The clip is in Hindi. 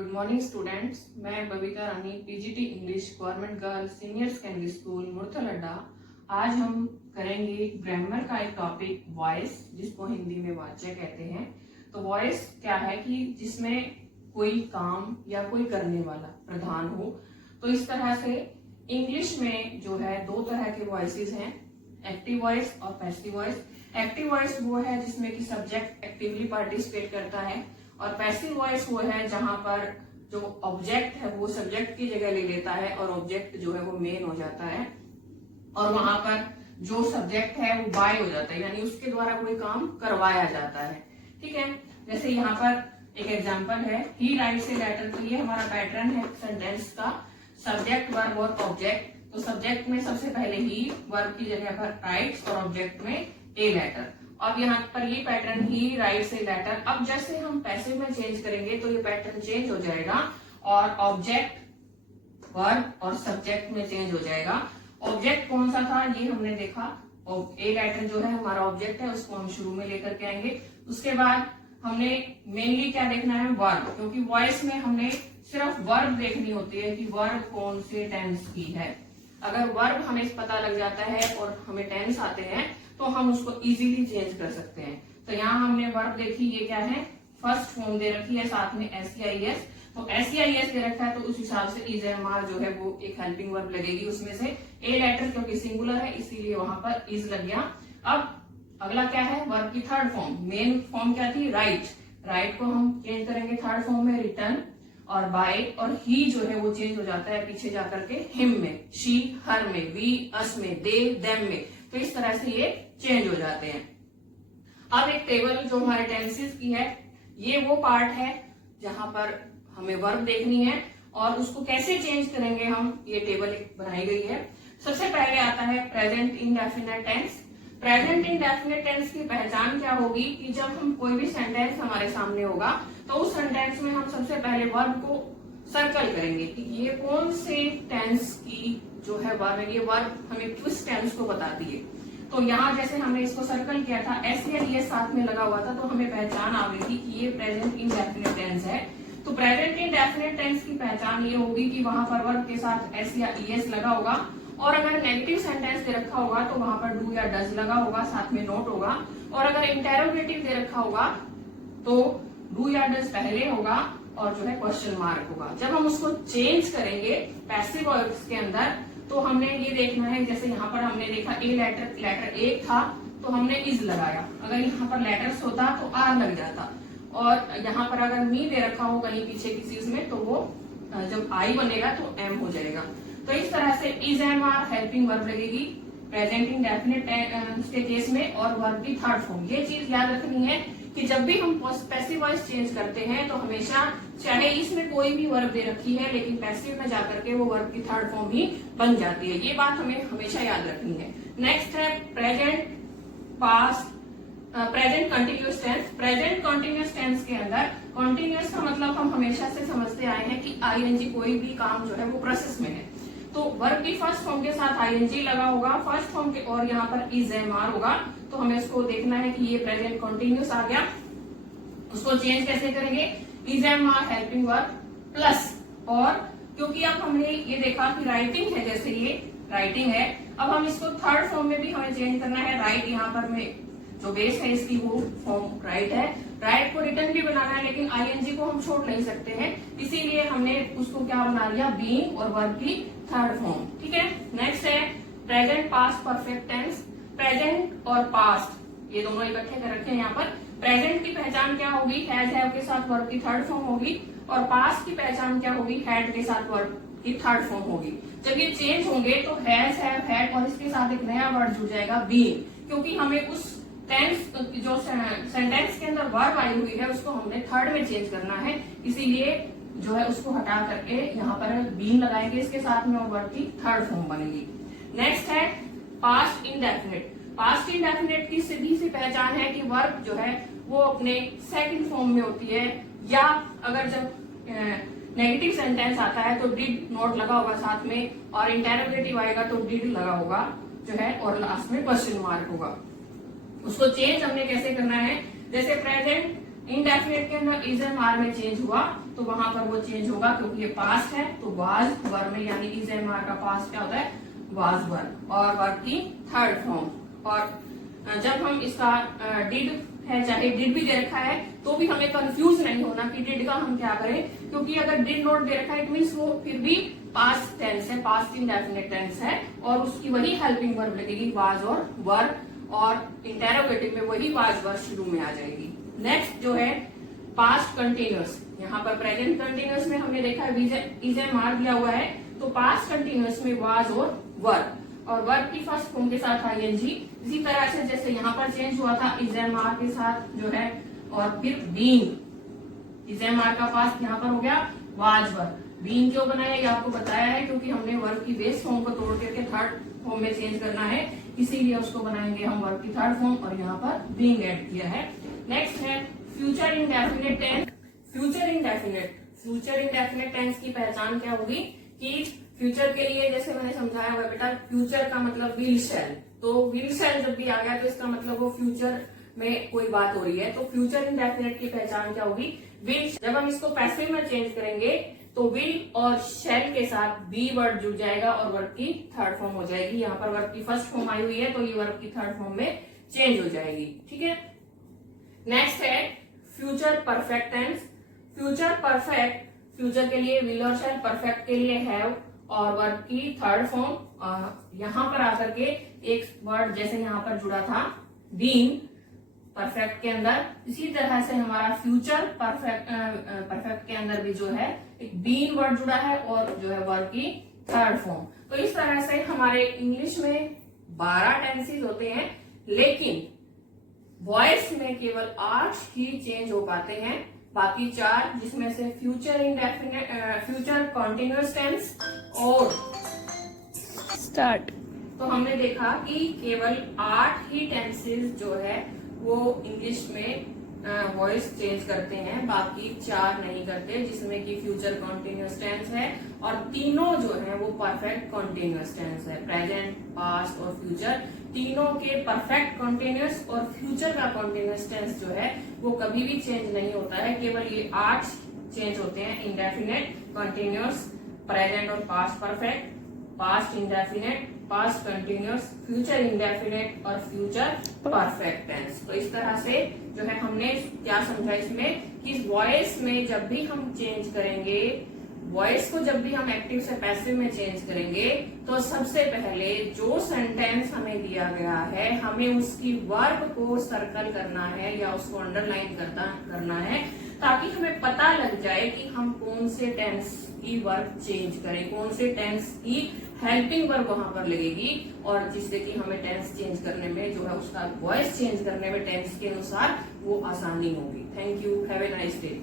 Good morning students. मैं Babita Rani, PGT English, government girls senior secondary school मुर्तलड्डा। आज हम करेंगे ग्रामर का एक टॉपिक वॉइस, जिसको हिंदी में वाच्य कहते हैं। तो वॉइस क्या है कि जिसमें कोई काम या कोई करने वाला प्रधान हो। तो इस तरह से इंग्लिश में जो है दो तरह के वॉइसेस हैं, एक्टिव वॉइस और पैसिव वॉइस। एक्टिव वॉइस वो है जिसमें कि सब्जेक्ट एक्टिवली पार्टिसिपेट करता है, और पैसिव वॉइस वो है जहां पर जो ऑब्जेक्ट है वो सब्जेक्ट की जगह ले लेता है और ऑब्जेक्ट जो है वो मेन हो जाता है, और वहां पर जो सब्जेक्ट है वो बाय हो जाता है, यानी उसके द्वारा कोई काम करवाया जाता है। ठीक है, जैसे यहाँ पर एक एग्जांपल है, ही राइट्स ए लेटर। तो ये हमारा पैटर्न है सेंटेंस का, सब्जेक्ट वर्ब और ऑब्जेक्ट। तो सब्जेक्ट में सबसे पहले ही, वर्ब की जगह पर राइट्स और ऑब्जेक्ट में ए लेटर। अब यहाँ पर ये पैटर्न ही राइट्स ए लेटर। अब जैसे हम पैसिव में चेंज करेंगे तो ये पैटर्न चेंज हो जाएगा और ऑब्जेक्ट, वर्ब और सब्जेक्ट में चेंज हो जाएगा। ऑब्जेक्ट कौन सा था ये हमने देखा, ए लेटर जो है हमारा ऑब्जेक्ट है, उसको हम शुरू में लेकर के आएंगे। उसके बाद हमने मेनली क्या देखना है, वर्ब, क्योंकि वॉइस में हमने सिर्फ वर्ब देखनी होती है कि वर्ब कौन से टेंस की है। अगर वर्ब हमें पता लग जाता है और हमें टेंस आते हैं तो हम उसको इजीली चेंज कर सकते हैं। तो यहाँ हमने वर्ब देखी, ये क्या है, फर्स्ट फॉर्म दे रखी है, साथ में एसईआईएस। तो एसईआईएस दे रखा है तो उस हिसाब से इजएमआर जो है वो एक हेल्पिंग वर्ब लगेगी उसमें से। ए लेटर क्योंकि सिंगुलर है इसीलिए वहां पर इज लग गया। अब अगला क्या है, वर्ब की थर्ड फॉर्म। मेन फॉर्म क्या थी, राइट। राइट को हम चेंज करेंगे थर्ड फॉर्म में रिटर्न, और बाय और ही जो है वो चेंज हो जाता है पीछे जाकर के हिम में, शी हर में, वी अस में, दे देम में। तो इस तरह से ये चेंज हो जाते हैं। अब एक टेबल जो हमारे टेंसेस की है, ये वो पार्ट है जहां पर हमें वर्ब देखनी है और उसको कैसे चेंज करेंगे हम, ये टेबल बनाई गई है। सबसे पहले आता है present indefinite tense. Present indefinite tense की पहचान क्या होगी कि जब हम कोई भी सेंटेंस हमारे सामने होगा तो उस सेंटेंस में हम सबसे पहले वर्ब को सर्कल करेंगे कि ये कौन से टेंस की जो है वर्ब है। ये वर्ब हमें किस टेंस को बताती है। तो यहाँ जैसे हमने इसको सर्कल किया था, एस या ई साथ में लगा हुआ था, तो हमें पहचान आ गई थी कि ये प्रेजेंट इंडेफिनिट टेंस है। तो प्रेजेंट इंडेफिनिट टेंस की पहचान ये होगी कि वहां पर वर्ब के साथ एस या ई लगा होगा, और अगर नेगेटिव सेंटेंस दे रखा होगा तो वहां पर डू या डज लगा होगा, साथ में नोट होगा, और अगर इंटेरोगेटिव दे रखा होगा तो डू या डज पहले होगा और जो है क्वेश्चन मार्क होगा। जब हम उसको चेंज करेंगे पैसिव वॉइस के अंदर तो हमने ये देखना है, जैसे यहाँ पर हमने देखा ए लेटर एक था तो हमने इज लगाया, अगर यहाँ पर लेटर्स होता तो आर लग जाता, और यहाँ पर अगर मी दे रखा हो कहीं पीछे किसी उसमें तो वो जब आई बनेगा तो एम हो जाएगा। तो इस तरह से is am are helping verb लगेगी प्रेजेंट इंडेफिनिट के केस में, और वर्ब की थर्ड फॉर्म। ये चीज याद रखनी है कि जब भी हम पैसिव वॉइस चेंज करते हैं तो हमेशा, चाहे इसमें कोई भी वर्ब दे रखी है लेकिन पैसिव में जाकर के वो वर्ब की थर्ड फॉर्म ही बन जाती है। ये बात हमें हमेशा याद रखनी है। नेक्स्ट है present past present continuous tense. Present continuous tense के अंदर कंटिन्यूअस का मतलब हम हमेशा से समझते आए हैं कि आईएनजी कोई भी काम जो है वो प्रोसेस में है, तो वर्ब की फर्स्ट फॉर्म के साथ आईएनजी लगा होगा फर्स्ट फॉर्म के, और यहाँ पर इज एम आर होगा। तो हमें इसको देखना है कि ये प्रेजेंट कंटिन्यूअस आ गया, उसको चेंज कैसे करेंगे, is am are helping verb plus, और क्योंकि अब हमने ये देखा कि राइटिंग है, जैसे ये राइटिंग है, अब हम इसको थर्ड फॉर्म में भी हमें चेंज करना है। राइट यहाँ पर में जो बेस है इसकी वो फॉर्म राइट है, राइट को रिटर्न भी बनाना है लेकिन आईएनजी को हम छोड़ नहीं सकते हैं, इसीलिए हमने उसको क्या बना लिया, बीइंग और वर्ब की थर्ड फॉर्म। ठीक है, नेक्स्ट है present past perfect tense. Present और पास्ट ये दोनों इकट्ठे कर रखे हैं यहाँ पर। प्रेजेंट की पहचान क्या होगी, हैज हैव के साथ वर्ब की थर्ड फॉर्म होगी, और पास्ट की पहचान क्या होगी, हैड के साथ वर्ब की थर्ड फॉर्म होगी। जब ये चेंज होंगे तो हैज हैव हैड और इसके साथ एक नया वर्ड जुड़ जाएगा बीइंग, क्योंकि हमें उस टेंस जो सेंटेंस के अंदर वर्ब आई हुई है उसको हमने थर्ड में चेंज करना है, इसीलिए जो है उसको हटा करके यहाँ पर बीइंग लगाएंगे इसके साथ में और वर्ब की थर्ड फॉर्म बनेगी। नेक्स्ट है पास्ट इंडेफिनिट। पास्ट इंडेफिनिट की सीधी सी पहचान है कि वर्ब जो है वो अपने सेकंड फॉर्म में होती है, या अगर जब नेगेटिव सेंटेंस आता है तो डिड नोट लगा होगा साथ में, और इंटेरोगेटिव आएगा तो डिड लगा होगा जो है, और लास्ट में क्वेश्चन मार्क होगा। उसको चेंज हमने कैसे करना है, जैसे प्रेजेंट इंडेफिनिट के अंदर इज एम आर में चेंज हुआ, तो वहां पर वो चेंज होगा, क्योंकि ये पास्ट है तो वाज वर में, यानी इज एम आर का पास्ट क्या होता है, वाज वर, और वर्ब की थर्ड फॉर्म। और जब हम इसका डिड है, चाहे डिड भी दे रखा है तो भी हमें कंफ्यूज नहीं होना कि डिड का हम क्या करें, क्योंकि अगर डिड नॉट दे रखा है इट मीन्स वो फिर भी पास्ट टेंस है, पास्ट इंडेफिनिट टेंस है, और उसकी वही हेल्पिंग वर्ब लगेगी वाज और वर, और इंटेरोगेटिव में वही वाज वर शुरू में आ जाएगी। नेक्स्ट जो है पास्ट कंटिन्यूअस, यहाँ पर प्रेजेंट कंटिन्यूअस में हमने देखा है इज एम आर दिया हुआ है, तो पास्ट कंटिन्यूअस में वाज और वर, और वर्ब की फर्स्ट फॉर्म के साथ आईएनजी। इसी तरह से जैसे यहाँ पर चेंज हुआ था इज एम आर के साथ जो है, और फिर बीइंग, इज एम आर का पास्ट यहाँ पर हो गया वाज वर। बीइंग क्यों बनाया ये आपको बताया है, क्योंकि हमने वर्ब की बेस फॉर्म को तोड़ करके थर्ड फॉर्म में चेंज करना है, इसीलिए उसको बनाएंगे हम वर्ब की थर्ड फॉर्म, और यहाँ पर बीइंग ऐड किया है। नेक्स्ट है future indefinite tense. Future indefinite tense की पहचान क्या होगी कि फ्यूचर के लिए जैसे मैंने समझाया हुआ बेटा, फ्यूचर का मतलब विल शैल, तो विल शैल जब भी आ गया तो इसका मतलब वो फ्यूचर में कोई बात हो रही है। तो फ्यूचर इंडेफिनिट की पहचान क्या होगी, विल। जब हम इसको पैसिव में चेंज करेंगे तो विल और शैल के साथ बी वर्ड जुड़ जाएगा और वर्ब की थर्ड फॉर्म हो जाएगी। यहाँ पर वर्ब की फर्स्ट फॉर्म आई हुई है तो ये वर्ब की थर्ड फॉर्म में चेंज हो जाएगी, ठीक है। नेक्स्ट है future perfect tense. Future perfect, future के लिए विल और शैल, परफेक्ट के लिए हैव, और वर्ब की थर्ड फॉर्म यहाँ पर आकर के एक वर्ड जैसे यहाँ पर जुड़ा था बीइंग परफेक्ट के अंदर, इसी तरह से हमारा फ्यूचर परफेक्ट के अंदर भी जो है एक बीइंग वर्ड जुड़ा है और जो है वर्ब की थर्ड फॉर्म। तो इस तरह से हमारे इंग्लिश में 12 टेंसेस होते हैं, लेकिन वॉइस में केवल 8 ही चेंज हो पाते हैं, बाकी 4 जिसमें से future indefinite, future continuous tense और स्टार्ट। तो हमने देखा कि केवल 8 ही टेंसेस जो है वो इंग्लिश में वॉइस चेंज करते हैं, बाकी 4 नहीं करते, जिसमें कि फ्यूचर कॉन्टिन्यूअस टेंस है और तीनों जो है वो परफेक्ट कॉन्टिन्यूअस टेंस है। प्रेजेंट, पास्ट और फ्यूचर तीनों के परफेक्ट कॉन्टिन्यूअस और फ्यूचर का कॉन्टिन्यूअस टेंस जो है वो कभी भी चेंज नहीं होता है, केवल ये 8 चेंज होते हैं, इंडेफिनिट, कॉन्टिन्यूअस, प्रेजेंट और past perfect, past indefinite, past continuous, future indefinite और फ्यूचर परफेक्ट टेंस। तो इस तरह से जो है हमने क्या समझा इसमें कि वॉइस में जब भी हम चेंज करेंगे, वॉइस को जब भी हम एक्टिव से पैसिव में चेंज करेंगे, तो सबसे पहले जो सेंटेंस हमें दिया गया है हमें उसकी वर्ब को सर्कल करना है या उसको अंडरलाइन करना है, ताकि हमें पता लग जाए कि हम कौन से टेंस की वर्ब चेंज करें, कौन से टेंस की हेल्पिंग वर्ब वहां पर लगेगी, और जिससे कि हमें टेंस चेंज करने में जो है उसका वॉइस चेंज करने में टेंस के अनुसार वो आसानी होगी। Thank you, have a nice day.